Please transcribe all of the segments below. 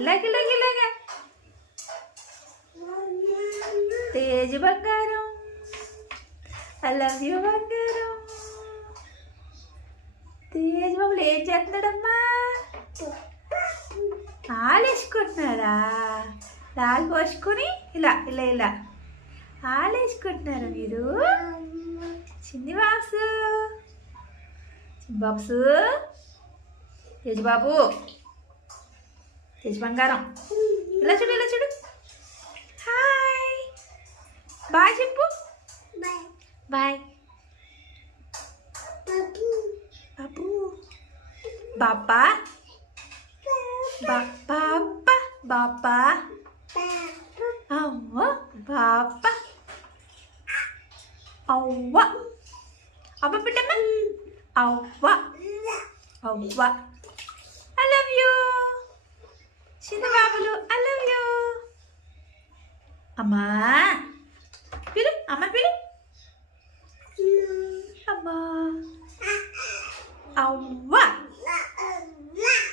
ఇలాగ ఇలాగ లగ. తేజ్ బంగారం. ఐ లవ్ యూ బంగారం. తేజ్ బాబులు ఏం చేస్తున్నాడమ్మా? ఆలేసుకుంటున్నాడా లాల్ పోసుకొని ఇలా ఇలా ఇలా. ఆలేసుకుంటున్నారు మీరు? చిన్ని బాబు చిన్ని బాబు తేజ్ బాబు. తేజ్ బంగారం ఇలా చూడు ఇలా చూడు హాయ్ బాయ్ చెప్పు బాయ్ బాబు బాపా బాపా బాపా అవ్వ బాప అవ్వ అవ్వ బిడ్డమ్మ అవ్వ అవ్వ అమ్మా. పిలు అమ్మ పిలు. అమ్మా. అవ్వ.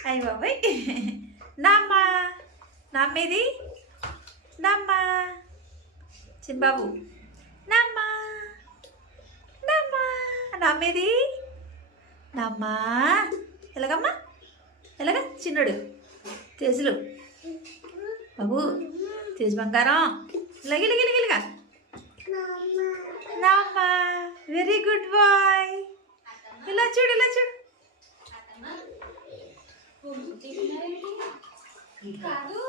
అయ్య బాబాయ్. నామ్మా. నామ్మేది? నామ్మ. చిన్నబాబు. నామ్మ. నామ్మ. నామ్మేది? నామ్మ. ఎలాగమ్మా? ఎలాగ? చిన్నడు. తేజులు. బాబు తేజ్ బంగారం. ఇలాగ ఇలాగ ఇలాగ ఇలాగ నామ్మ వెరీ గుడ్ బాయ్ ఇలా చూడు ఇలా చూడు కాదు